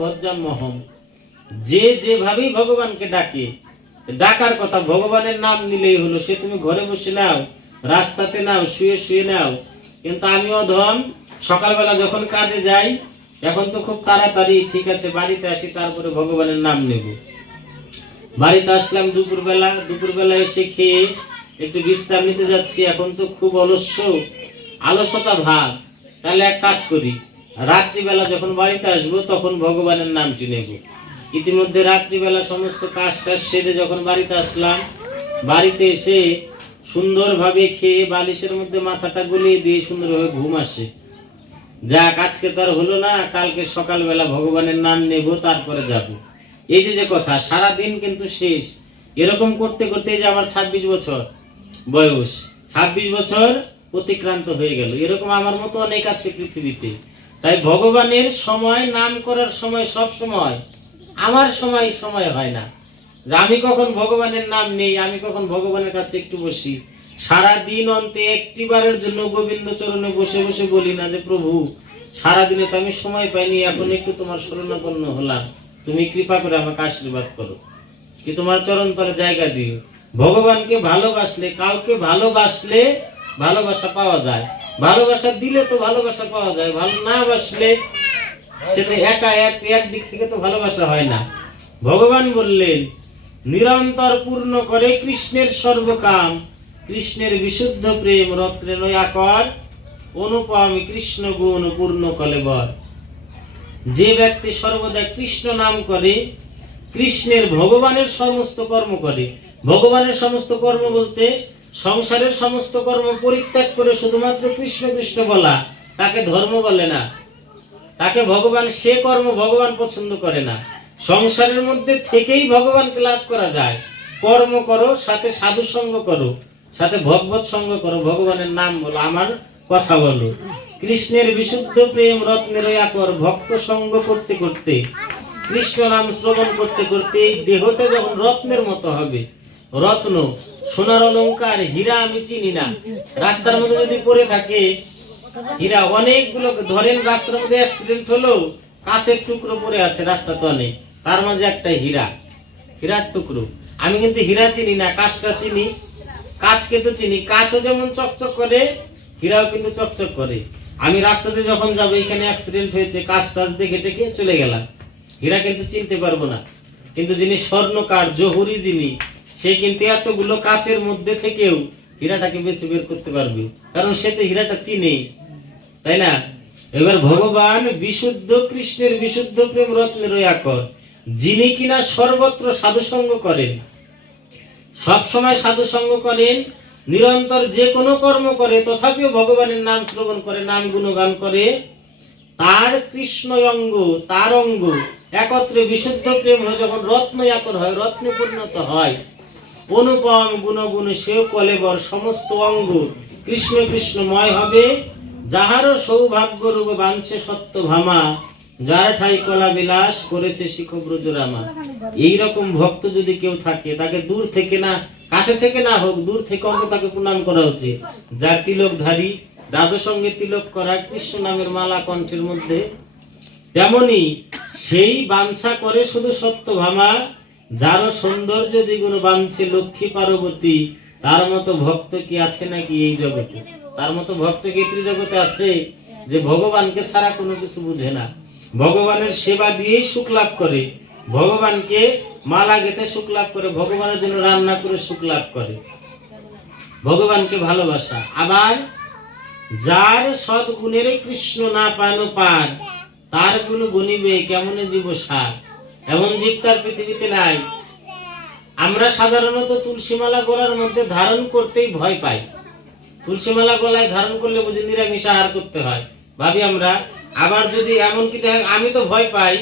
ভজ্জাম্যহম। যে যেভাবেই ভগবানকে ডাকে, ডাকার কথা ভগবানের নাম নিলেই হলো। সে তুমি ঘরে বসে নাও, রাস্তাতে নাও, শুয়ে শুয়ে নাও। কিন্তু আমি অধম, সকালবেলা যখন কাজে যাই, এখন তো খুব তাড়াতাড়ি, ঠিক আছে বাড়িতে আসি, তারপরে ভগবানের নাম নেব। বাড়িতে আসলাম দুপুরবেলা এসে খেয়ে একটু বিশ্রাম নিতে যাচ্ছি, এখন তো খুব অলসতা ভাব। তাহলে এক কাজ করি, রাত্রিবেলা যখন বাড়িতে আসবো তখন ভগবানের নামটি নেব। ইতিমধ্যে রাত্রিবেলা সমস্ত কাজটা সেরে যখন বাড়িতে আসলাম, বাড়িতে এসে সুন্দরভাবে খেয়ে বালিশের মধ্যে মাথাটা গলিয়ে দিয়ে সুন্দরভাবে ঘুম আসে। যাক, আজকে তো আর হলো না, কালকে সকালবেলা ভগবানের নাম নেব, তারপরে যাব। এই যে কথা, সারাদিন কিন্তু শেষ। এরকম করতে করতে যে আমার 26 বছর বয়স, 26 বছর অতিক্রান্ত হয়ে গেল। এরকম আমার মতো অনেক আছে পৃথিবীতে। তাই ভগবানের সময়, নাম করার সময় সব সময়, আমার সময় হয় না যে আমি কখন ভগবানের নাম নেই, আমি কখন ভগবানের কাছে একটু বসি। সারাদিন অন্তে একটিবারের জন্য গোবিন্দ চরণে বসে বসে বলি না যে প্রভু, সারাদিনে তো আমি সময় পাইনি, এখন একটু তোমার শরণাপন্ন হলাম, তুমি কৃপা করে আমাকে আশীর্বাদ করো, কি তোমার চরণ তলে জায়গা দিও। ভগবানকে ভালোবাসলে, কাউকে ভালোবাসলে ভালোবাসা পাওয়া যায়, ভালোবাসা দিলে তো ভালোবাসা পাওয়া যায়। ভালো না বাসলে সেটা একদিক থেকে তো ভালোবাসা হয় না। ভগবান বললেন, নিরন্তর পূর্ণ করে কৃষ্ণের সর্বকাম, কৃষ্ণের বিশুদ্ধ প্রেম রত্নে নয়াকর, অনুপম কৃষ্ণ গুণ পূর্ণ কলেবর। যে ব্যক্তি সর্বদা কৃষ্ণ নাম করে, কৃষ্ণের ভগবানের সমস্ত কর্ম করে। ভগবানের সমস্ত কর্ম বলতে সংসারের সমস্ত কর্ম পরিত্যাগ করে শুধুমাত্র কৃষ্ণ কৃষ্ণ বলা, তাকে ধর্ম বলে না, তাকে ভগবান, সে কর্ম ভগবান পছন্দ করে না। সংসারের মধ্যে থেকেই ভগবানকে লাভ করা যায়। কর্ম করো, সাথে সাধু সঙ্গ করো, সাথে ভগবত সঙ্গ করো, ভগবানের নাম বলো, আমার কথা বলো। কৃষ্ণের বিশুদ্ধ প্রেম রত্নের আকর, ভক্ত সঙ্গ করতে করতে, কৃষ্ণ নাম শ্রবণ করতে করতে এই দেহটা যখন রত্নের মতো হবে, রত্ন সোনার অলংকার হীরা আমি চিনি না, রাস্তার মধ্যে যদি পড়ে থাকে হীরা অনেকগুলো, ধরেন রাস্তার মধ্যে অ্যাক্সিডেন্ট হলো, কাঁচের টুকরো পড়ে আছে রাস্তা তো অনেক, তার মাঝে একটা হীরার টুকরো। আমি কিন্তু হীরা চিনি না, কাঁচটা চিনি, কাঁচকে তো চিনি, কাঁচও যেমন চকচক করে, হীরাও কিন্তু চকচক করে। আমি রাস্তাতে যখন যাবো, এখানে অ্যাক্সিডেন্ট হয়েছে, কাঁচ টাচ দেখে টেকে চলে গেলাম, হীরা কিন্তু চিনতে পারবো না। কিন্তু যিনি স্বর্ণকার, জহুরি যিনি, সে কিন্তু এতগুলো কাঁচের মধ্যে থেকেও হীরাটাকে বেছে বের করতে পারবে, কারণ সে তো হীরাটা চিনে, তাই না? এবার ভগবান বিশুদ্ধ, কৃষ্ণের বিশুদ্ধ প্রেম রত্নের আকর, যিনি কিনা সর্বত্র সাধু সঙ্গ করেন, সব সময় সাধু সঙ্গ করেন, নিরন্তর যে কোনো কর্ম করে, তথাপিও ভগবানের নাম শ্রবণ করে, নাম গুণগান করে, তার কৃষ্ণ অঙ্গ, তার অঙ্গ একত্রে বিশুদ্ধ প্রেম হয়ে যখন রত্ন আকর হয়, রত্নে পরিণত হয়, অনুপম গুণগুণ সেও কলেবর, সমস্ত অঙ্গ কৃষ্ণ কৃষ্ণময় হবে। যাহারও সৌভাগ্য রূপ বাঞ্ছে সত্য ভামা, যার ঠাই কলা বিলাস করেছে শিখ ব্রজরামা। এইরকম ভক্ত যদি কেউ থাকে, তাকে দূর থেকে না, কাছে থেকে না হোক, দূর থেকে অন্তত তাকে প্রণাম করা উচিত। যার তিলকধারী, দাদু সঙ্গে তিলক করা, কৃষ্ণ নামের মালা কণ্ঠের মধ্যে, তেমনি সেই বাঞ্ছা করে শুধু সত্য ভামা, যারও সৌন্দর্য দ্বিগুণ বাঞ্ছে লক্ষ্মী পার্বতী। তার মতো ভক্ত কি আছে নাকি এই জগতে? তার মতো ভক্ত কি ত্রিজগতে আছে, যে ভগবানকে ছাড়া কোনো কিছু বুঝে না, ভগবানের সেবা দিয়েই সুখ লাভ করে, ভগবানকে মালা গেঁথে সুখ লাভ করে, ভগবানের জন্য রান্না করে সুখ লাভ করে, ভগবানকে ভালোবাসা। আবার যার সদ্গুণের কৃষ্ণ না পানো পার, তার গুণ গণিবে কেমনে জীব সার। এমন জীব তার পৃথিবীতে নাই। আমরা সাধারণত তুলসীমালা গলার মধ্যে ধারণ করতেই ভয় পাই। তুলসীমালা গলায় ধারণ করলে বুঝি নিরামিষ আহার করতে হয়, ভাবি আমরা। আবার যদি এমনকি দেখেন, আমি তো ভয় পাই,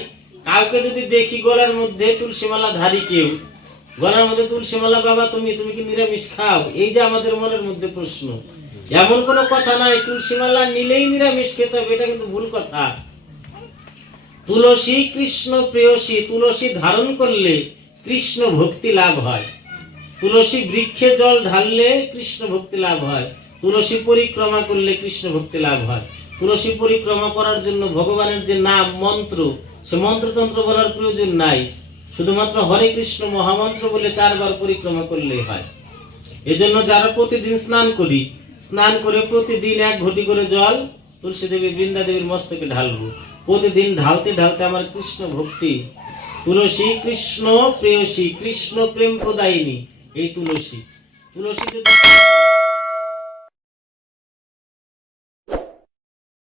কাউকে যদি দেখি গলার মধ্যে তুলসীমালা ধারী, কেউ গলার মধ্যে তুলসীমালা, বাবা তুমি কি নিরামিষ খাও? এই যে আমাদের মনের মধ্যে প্রশ্ন। এমন কোনো কথা নাই তুলসীমালা নিলেই নিরামিষ খেতে হবে, এটা কিন্তু ভুল কথা। তুলসী কৃষ্ণ প্রেয়সী, তুলসী ধারণ করলে কৃষ্ণ ভক্তি লাভ হয়, তুলসী বৃক্ষে জল ঢাললে কৃষ্ণ ভক্তি লাভ হয়, তুলসী পরিক্রমা করলে কৃষ্ণ ভক্তি লাভ হয়। তুলসী পরিক্রমা করার জন্য ভগবানের যে নাম মন্ত্র, সে মন্ত্রতন্ত্র বলার প্রয়োজন নাই, শুধুমাত্র হরে কৃষ্ণ মহামন্ত্র বলে 4 বার পরিক্রমা করলেই হয়। এজন্য যারা প্রতিদিন স্নান করি, স্নান করে প্রতিদিন 1 ঘটি করে জল তুলসী দেবী বৃন্দা দেবীর মস্তকে ঢালবো। প্রতিদিন ঢালতে ঢালতে আমার কৃষ্ণ ভক্তি, তুলসী কৃষ্ণ প্রেয়সী, কৃষ্ণ প্রেম প্রদায়িনী, এই তুলসী যদি